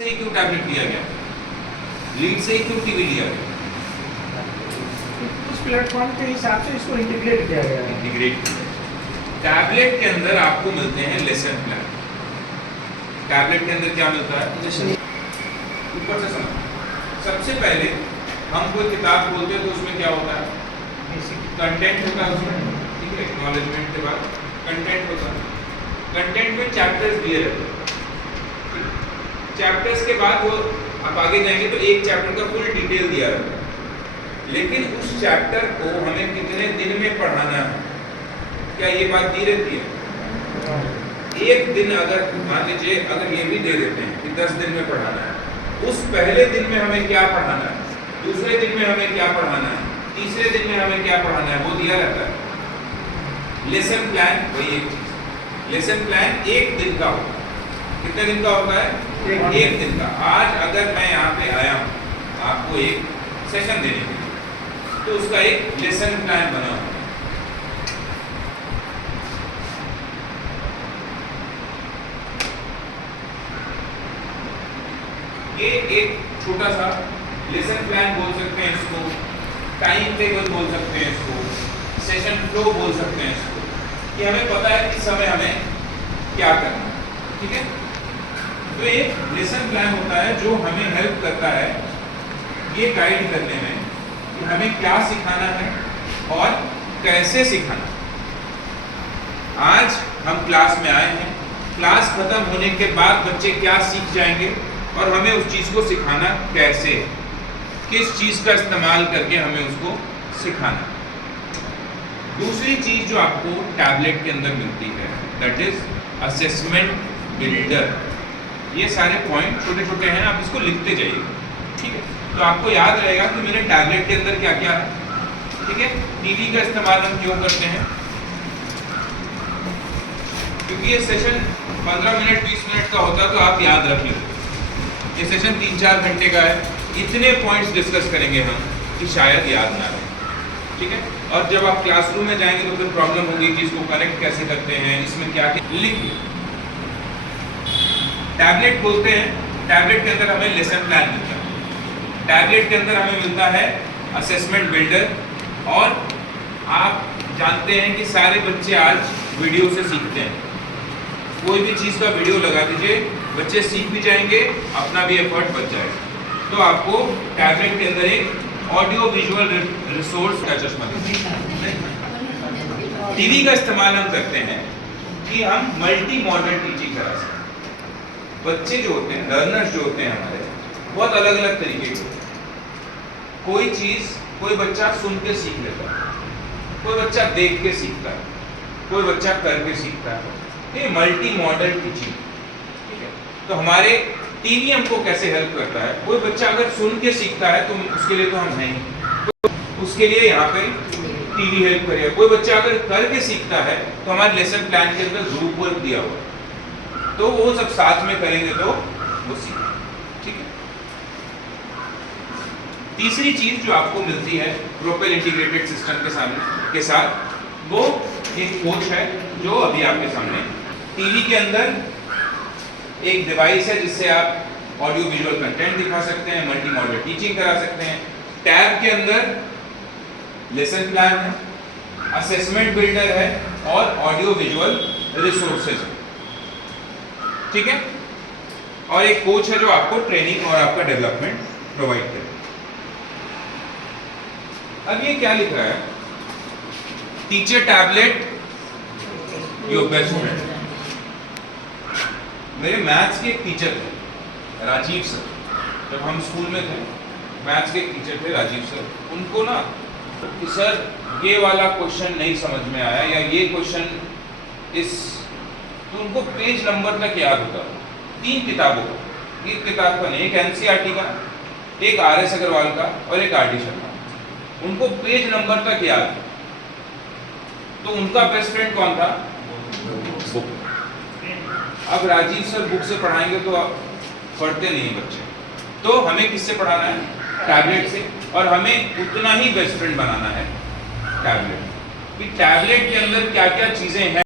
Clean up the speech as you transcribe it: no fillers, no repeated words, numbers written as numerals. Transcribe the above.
से ही क्यों टैबलेट लिया गया, लीड से ही क्यों टीवी लिया गया? उस प्लेटफॉर्म के हिसाब से इसको इंटीग्रेट किया गया है। इंटीग्रेट टैबलेट के अंदर आपको मिलते हैं लेसन प्लान। टैबलेट के अंदर क्या मिलता है? ऊपर से समझ। सबसे पहले हम कोई किताब खोलते हैं तो उसमें क्या होता है? कंटेंट होता है उसमें, ठीक है। एक्नॉलेजमेंट के बाद कंटेंट होता है। कंटेंट में चैप्टर्स दिए रहते हैं। चैप्टर्स के बाद वो आप आगे जाएंगे तो एक चैप्टर का फुल डिटेल दिया रहता है, लेकिन उस चैप्टर को हमें कितने दिन में पढ़ाना है, क्या ये बात दी रहती है? एक दिन अगर मान लीजिए अगर ये भी दे देते हैं कि 10 दिन में पढ़ाना है, उस पहले दिन में हमें क्या पढ़ाना है, दूसरे दिन में हमें क्या पढ़ाना है, तीसरे दिन में हमें क्या पढ़ाना है, वो दिया रहता है। लेसन प्लान वही एक चीज। लेसन प्लान एक दिन का होता है। कितने दिन का होता है? एक दिन का। आज अगर मैं यहाँ पे आया हूँ आपको एक सेशन देने के लिए, तो उसका एक लेसन प्लान बना हुआ है। ये एक छोटा सा लेसन प्लान बोल सकते हैं इसको, टाइम टेबल बोल सकते हैं इसको, सेशन फ्लो बोल सकते हैं इसको, कि हमें पता है किस समय हमें क्या करना है, ठीक है। तो एक लेसन प्लान होता है जो हमें हेल्प करता है ये गाइड करने में कि हमें क्या सिखाना है और कैसे सिखाना है। आज हम क्लास में आए हैं, क्लास खत्म होने के बाद बच्चे क्या सीख जाएंगे और हमें उस चीज़ को सिखाना कैसे, किस चीज़ का इस्तेमाल करके हमें उसको सिखाना। दूसरी चीज़ जो आपको टैबलेट के अंदर मिलती है दैट इज असेसमेंट बिल्डर। ये सारे पॉइंट छोटे छोटे हैं, आप इसको लिखते जाइए, ठीक है। तो आपको याद रहेगा कि मेरे टैबलेट के अंदर क्या क्या है, ठीक है। टीवी का इस्तेमाल हम क्यों करते हैं? क्योंकि ये सेशन 15 मिनट 20 मिनट का होता है, तो आप याद रख लेते। ये सेशन 3-4 घंटे का है, इतने पॉइंट्स डिस्कस करेंगे हम कि शायद याद ना रहे, ठीक है। और जब आप क्लासरूम में जाएंगे तो फिर प्रॉब्लम होगी कि इसको कनेक्ट कैसे करते हैं, इसमें क्या क्या लिखिए। टैबलेट बोलते हैं, टैबलेट के अंदर हमें लेसन प्लान मिलता है, टैबलेट के अंदर हमें मिलता है असेसमेंट बिल्डर। और आप जानते हैं कि सारे बच्चे आज वीडियो से सीखते हैं। कोई भी चीज़ का वीडियो लगा दीजिए, बच्चे सीख भी जाएंगे, अपना भी एफर्ट बच जाएगा। तो आपको टैबलेट के अंदर एक ऑडियो विजुअल रिसोर्स का चश्मा दीजिए। टीवी का इस्तेमाल हम करते हैं कि हम मल्टी मॉडल टीचिंग करा सकते हैं। बच्चे जो होते हैं, लर्नर्स जो होते हैं हमारे, बहुत अलग अलग तरीके के होते हैं। कोई चीज़ कोई बच्चा सुन के सीख लेता है, कोई बच्चा देख के सीखता है, कोई बच्चा करके सीखता है। ये मल्टी मॉडल टीचिंग, ठीक है। तो हमारे टीवी हमको कैसे हेल्प करता है? कोई बच्चा अगर सुन के सीखता है तो उसके लिए तो हम हैं, तो उसके लिए यहाँ पे टीवी हेल्प करेगा। कोई बच्चा अगर करके सीखता है तो हमारे लेसन प्लान के अंदर ग्रुप वर्क दिया हुआ है, तो वो सब साथ में करेंगे तो वो सीखेंगे, ठीक है। तीसरी चीज जो आपको मिलती है प्रोपेल इंटीग्रेटेड सिस्टम के साथ, वो एक कोच है जो अभी आपके सामने। टीवी के अंदर एक डिवाइस है जिससे आप ऑडियो विजुअल कंटेंट दिखा सकते हैं, मल्टी मॉडल टीचिंग करा सकते हैं। टैब के अंदर लेसन प्लान है, असेसमेंट बिल्डर है और ऑडियो विजुअल रिसोर्सेज है, ठीक है। और एक कोच है जो आपको ट्रेनिंग और आपका डेवलपमेंट प्रोवाइड करे। अब ये क्या लिख रहा है? Teacher tablet your best friend. मेरे मैथ्स के एक टीचर थे राजीव सर, जब हम स्कूल में थे मैथ्स के एक टीचर थे राजीव सर। उनको ना कि सर ये वाला क्वेश्चन नहीं समझ में आया या ये क्वेश्चन इस, तो उनको पेज नंबर तक याद होता था। 3 किताबों का, एक किताब का नहीं, एक एनसीईआरटी का, एक आर.एस. अग्रवाल का और एक आर.डी. शर्मा। उनको पेज नंबर तक याद। तो उनका बेस्ट फ्रेंड कौन था? बुक। अब राजीव सर बुक से पढ़ाएंगे तो पढ़ते नहीं बच्चे, तो हमें किससे पढ़ाना है? टैबलेट से। और हमें उतना ही बेस्ट फ्रेंड बनाना है टैबलेट। कि टैबलेट के अंदर क्या क्या चीजें हैं